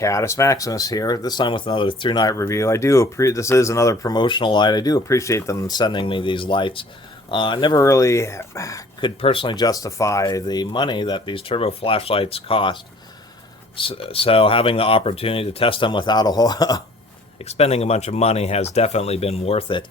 Catus, Maximus here, this time with another ThruNite review. This is another promotional light. I do appreciate them sending me these lights. I never really could personally justify the money that these turbo flashlights cost. So having the opportunity to test them without a whole expending a bunch of money has definitely been worth it.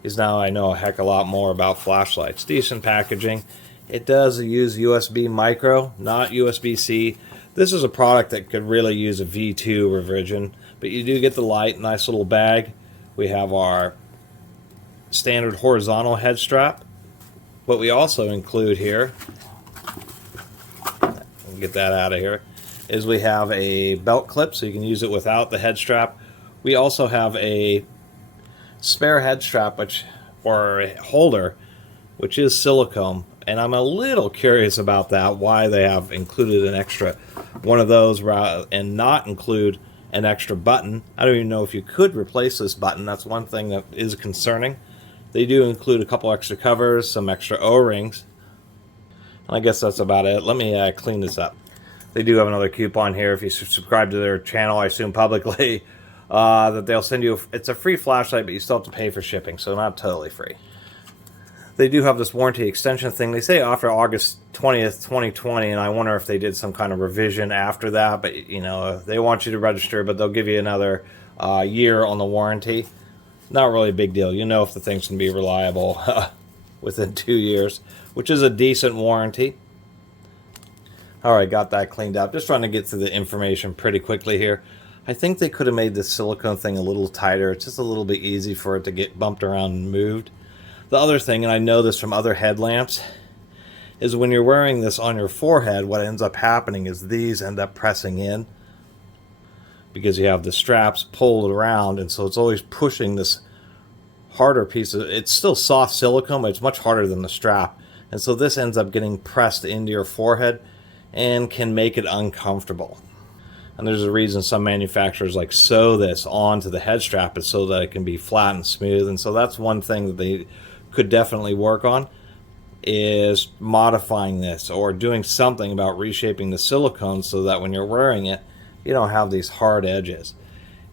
Because now I know a heck of a lot more about flashlights. Decent packaging. It does use USB micro, not USB-C. This is a product that could really use a V2 revision, but you do get the light, nice little bag. We have our standard horizontal head strap, but we also include here, get that out of here, is we have a belt clip so you can use it without the head strap. We also have a spare head strap, or a holder, which is silicone. And I'm a little curious about that, why they have included an extra one of those and not include an extra button. I don't even know if you could replace this button. That's one thing that is concerning. They do include a couple extra covers, some extra O-rings. I guess that's about it. Let me clean this up. They do have another coupon here if you subscribe to their channel, I assume publicly, that they'll send you, it's a free flashlight, but you still have to pay for shipping, so not totally free. They do have this warranty extension thing. They say after August 20th, 2020, and I wonder if they did some kind of revision after that. But, you know, they want you to register, but they'll give you another year on the warranty. Not really a big deal. You know if the thing's going to be reliable within 2 years, which is a decent warranty. All right, got that cleaned up. Just trying to get through the information pretty quickly here. I think they could have made this silicone thing a little tighter. It's just a little bit easy for it to get bumped around and moved. The other thing, and I know this from other headlamps, is when you're wearing this on your forehead, what ends up happening is these end up pressing in because you have the straps pulled around, and so it's always pushing this harder piece of, it's still soft silicone, but it's much harder than the strap. And so this ends up getting pressed into your forehead and can make it uncomfortable. And there's a reason some manufacturers like sew this onto the head strap is so that it can be flat and smooth. And so that's one thing that they could definitely work on, is modifying this or doing something about reshaping the silicone so that when you're wearing it, you don't have these hard edges.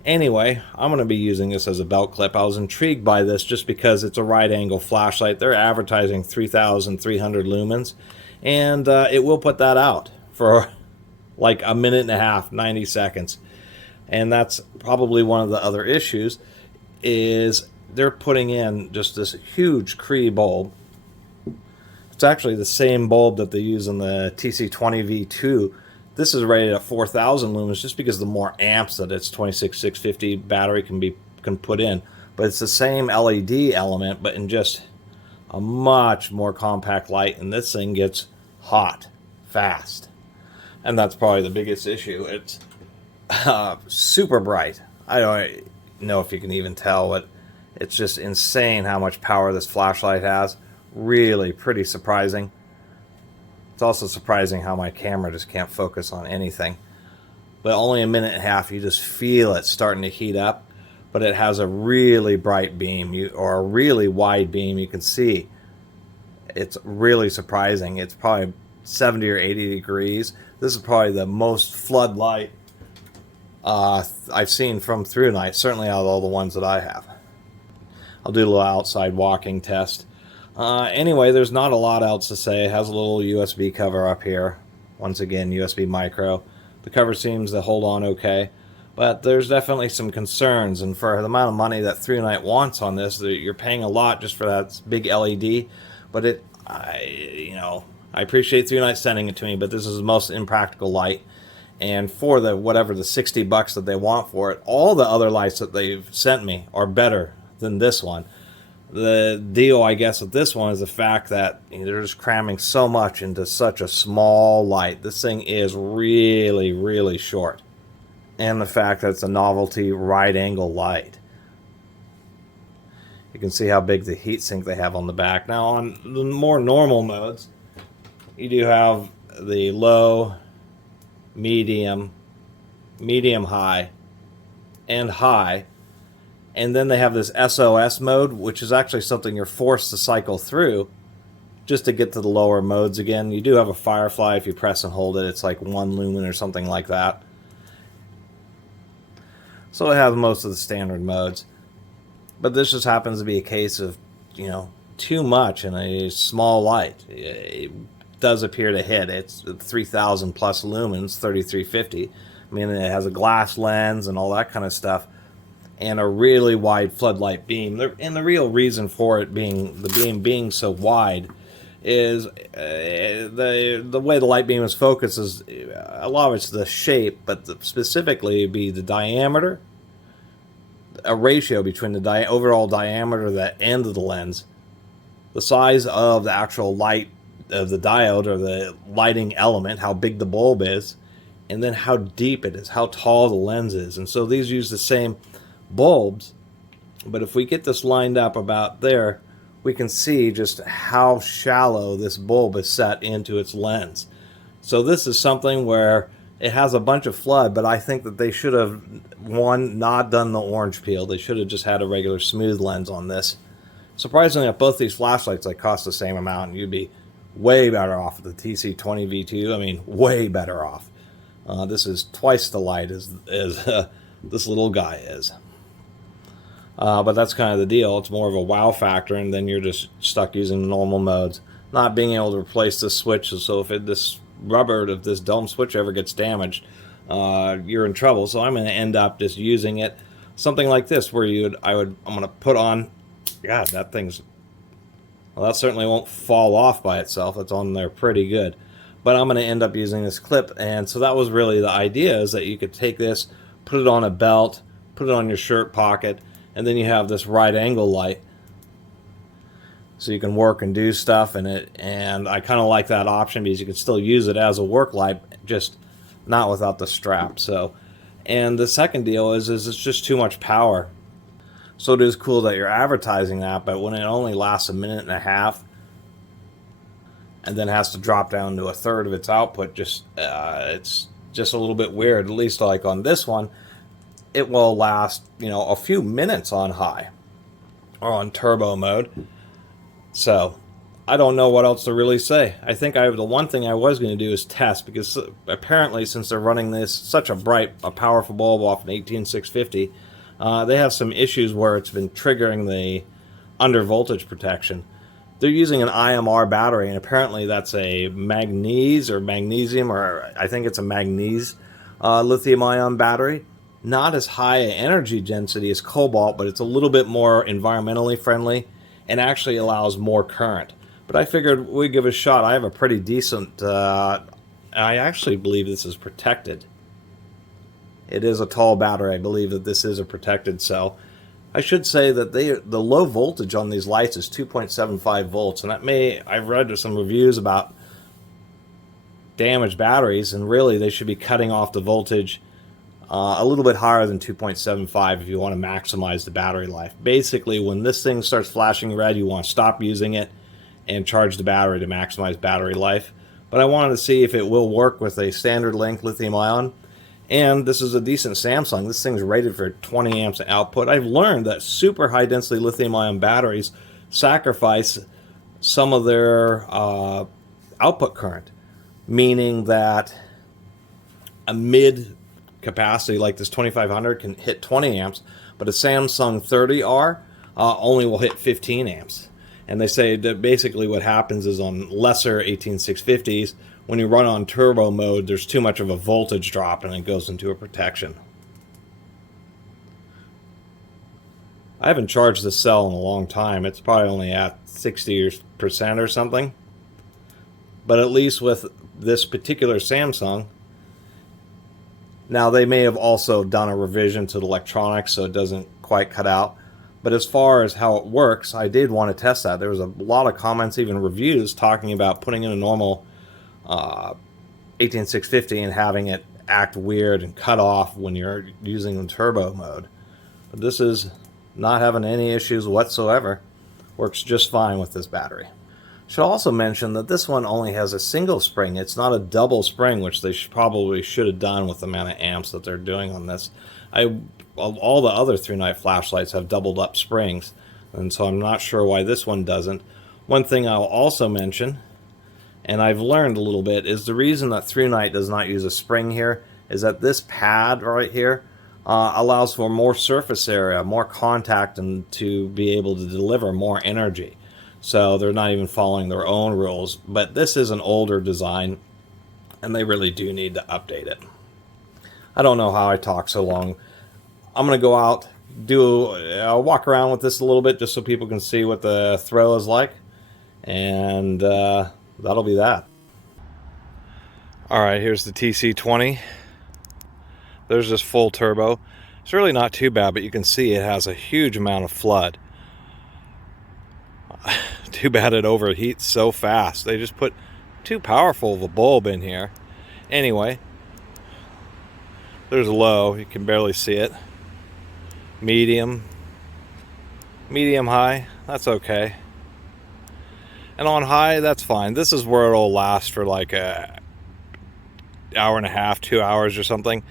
Anyway, I'm going to be using this as a belt clip. I was intrigued by this just because it's a right angle flashlight. They're advertising 3,300 lumens, and it will put that out for like a minute and a half, 90 seconds. And that's probably one of the other issues, is they're putting in just this huge Cree bulb. It's actually the same bulb that they use in the TC20V2. This is rated at 4,000 lumens just because the more amps that its 26650 battery can put in. But it's the same LED element, but in just a much more compact light, and this thing gets hot fast. And that's probably the biggest issue. It's super bright. I don't know if you can even tell, but it's just insane how much power this flashlight has. Really pretty surprising. It's also surprising how my camera just can't focus on anything. But only a minute and a half, you just feel it starting to heat up. But it has a really bright beam, or a really wide beam. You can see it's really surprising. It's probably 70 or 80 degrees. This is probably the most floodlight I've seen from ThruNite, certainly out of all the ones that I have. I'll do a little outside walking test. Anyway, there's not a lot else to say. It has a little USB cover up here. Once again, USB micro. The cover seems to hold on okay, but there's definitely some concerns. And for the amount of money that ThruNite wants on this, you're paying a lot just for that big LED. But I appreciate ThruNite sending it to me, but this is the most impractical light. And for the whatever the 60 bucks that they want for it, all the other lights that they've sent me are better than this one. The deal, I guess, with this one is the fact that they're just cramming so much into such a small light. This thing is really, really short. And the fact that it's a novelty right angle light. You can see how big the heatsink they have on the back. Now, on the more normal modes, you do have the low, medium, medium-high, and high. And then they have this SOS mode, which is actually something you're forced to cycle through just to get to the lower modes again. You do have a Firefly if you press and hold it. It's like 1 lumen or something like that. So it has most of the standard modes. But this just happens to be a case of, you know, too much in a small light. It does appear to hit. It's 3,000 plus lumens, 3350. I mean, it has a glass lens and all that kind of stuff, and a really wide floodlight beam. And the real reason for it being, the beam being so wide, is the way the light beam is focused is, a lot of it's the shape, but specifically be the diameter, a ratio between the overall diameter of the end of the lens, the size of the actual light of the diode or the lighting element, how big the bulb is, and then how deep it is, how tall the lens is. And so these use the same bulbs, but if we get this lined up about there, we can see just how shallow this bulb is set into its lens. So this is something where it has a bunch of flood, but I think that they should have, one, not done the orange peel. They should have just had a regular smooth lens on this. Surprisingly, at both these flashlights, they cost the same amount, and you'd be way better off with the TC20V2. I mean, way better off. This is twice the light as this little guy is. But that's kind of the deal. It's more of a wow factor, and then you're just stuck using the normal modes. Not being able to replace this switch, so if this rubber, if this dome switch ever gets damaged, you're in trouble. So I'm going to end up just using it something like this, where I'm going to put on, God, that thing's, well, that certainly won't fall off by itself. It's on there pretty good. But I'm going to end up using this clip, and so that was really the idea, is that you could take this, put it on a belt, put it on your shirt pocket, and then you have this right angle light, so you can work and do stuff in it. And I kind of like that option because you can still use it as a work light, just not without the strap. So, and the second deal is it's just too much power. So it is cool that you're advertising that, but when it only lasts a minute and a half, and then has to drop down to a third of its output, it's just a little bit weird. At least like on this one, it will last, you know, a few minutes on high or on turbo mode. So I don't know what else to really say. I think the one thing I was going to do is test, because apparently since they're running this such a powerful bulb off an 18650, they have some issues where it's been triggering the under voltage protection. They're using an IMR battery, and apparently that's a magnesium, or I think it's a manganese lithium-ion battery. Not as high an energy density as cobalt, but it's a little bit more environmentally friendly and actually allows more current. But I figured we'd give it a shot. I have a pretty decent, I actually believe this is protected. It is a tall battery. I believe that this is a protected cell. I should say that the low voltage on these lights is 2.75 volts, and I've read some reviews about damaged batteries, and really they should be cutting off the voltage a little bit higher than 2.75 if you want to maximize the battery life. Basically, when this thing starts flashing red, you want to stop using it and charge the battery to maximize battery life. But I wanted to see if it will work with a standard length lithium ion. And this is a decent Samsung. This thing's rated for 20 amps output. I've learned that super high density lithium ion batteries sacrifice some of their output current, meaning that a mid capacity like this 2500 can hit 20 amps, but a Samsung 30R only will hit 15 amps. And they say that basically what happens is on lesser 18650s, when you run on turbo mode, there's too much of a voltage drop and it goes into a protection. I haven't charged this cell in a long time. It's probably only at 60% or something. But at least with this particular Samsung, now they may have also done a revision to the electronics so it doesn't quite cut out. But as far as how it works, I did want to test that. There was a lot of comments, even reviews, talking about putting in a normal 18650 and having it act weird and cut off when you're using the turbo mode. But this is not having any issues whatsoever. Works just fine with this battery. Should also mention that this one only has a single spring. It's not a double spring, which they probably should have done with the amount of amps that they're doing on this. All the other ThruNite flashlights have doubled up springs, and so I'm not sure why this one doesn't. One thing I'll also mention, and I've learned a little bit, is the reason that ThruNite does not use a spring here is that this pad right here allows for more surface area, more contact, and to be able to deliver more energy. So they're not even following their own rules. But this is an older design, and they really do need to update it. I don't know how I talk so long. I'm going to go out, walk around with this a little bit just so people can see what the throw is like. And that'll be that. Alright, here's the TC20. There's this full turbo. It's really not too bad, but you can see it has a huge amount of flood. Too bad it overheats so fast. They just put too powerful of a bulb in here. Anyway, there's low. You can barely see it. Medium. Medium high. That's okay. And on high, that's fine. This is where it'll last for like a hour and a half, 2 hours or something.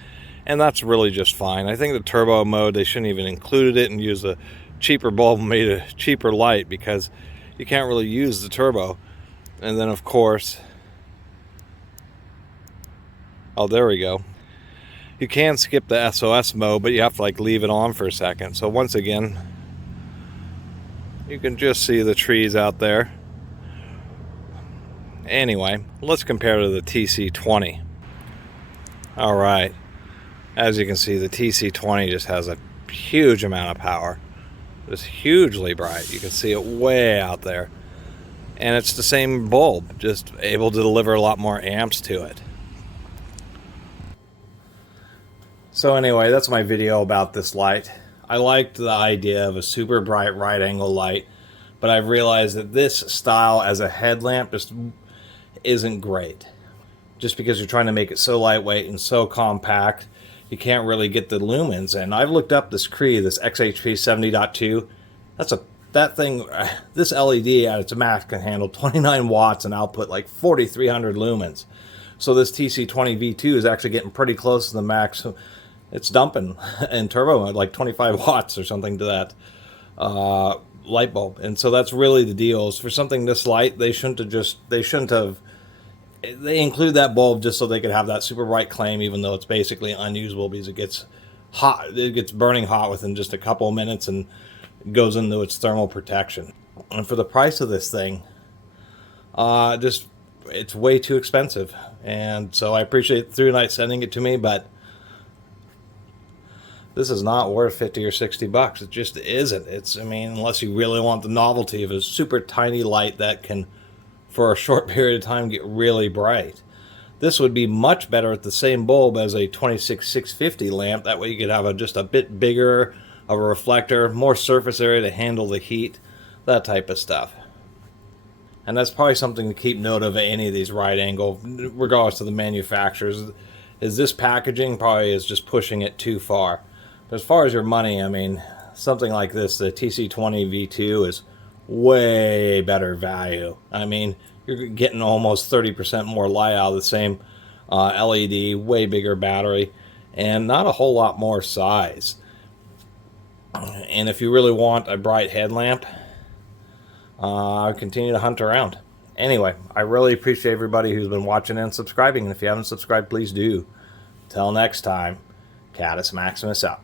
And that's really just fine. I think the turbo mode, they shouldn't even included it and use a cheaper bulb made a cheaper light, because you can't really use the turbo. And then of course, oh, there we go. You can skip the SOS mode, but you have to like leave it on for a second. So once again, you can just see the trees out there. Anyway, let's compare to the TC20. All right. As you can see, the TC20 just has a huge amount of power. It's hugely bright. You can see it way out there. And it's the same bulb, just able to deliver a lot more amps to it. So anyway, that's my video about this light. I liked the idea of a super bright right angle light, but I've realized that this style as a headlamp just isn't great. Just because you're trying to make it so lightweight and so compact, you can't really get the lumens. And I've looked up this Cree, this XHP70.2. That thing, this LED at its max can handle 29 watts and output like 4,300 lumens. So this TC20 V2 is actually getting pretty close to the max. It's dumping in turbo mode like 25 watts or something to that light bulb. And so that's really the deal. Is for something this light, they include that bulb just so they could have that super bright claim, even though it's basically unusable because it gets hot. It gets burning hot within just a couple of minutes and goes into its thermal protection. And for the price of this thing, it's way too expensive. And so I appreciate ThruNite sending it to me, but this is not worth 50 or 60 bucks. It just isn't. I mean, unless you really want the novelty of a super tiny light that can, for a short period of time, get really bright. This would be much better at the same bulb as a 26650 lamp. That way you could have just a bit bigger of a reflector, more surface area to handle the heat, that type of stuff. And that's probably something to keep note of any of these right angle, regardless of the manufacturers, is this packaging probably is just pushing it too far. But as far as your money, I mean, something like this, the TC20 V2 is way better value. I mean, you're getting almost 30% more light out of the same LED, way bigger battery, and not a whole lot more size. And if you really want a bright headlamp, continue to hunt around. Anyway, I really appreciate everybody who's been watching and subscribing. And if you haven't subscribed, please do. Till next time, Catus Maximus out.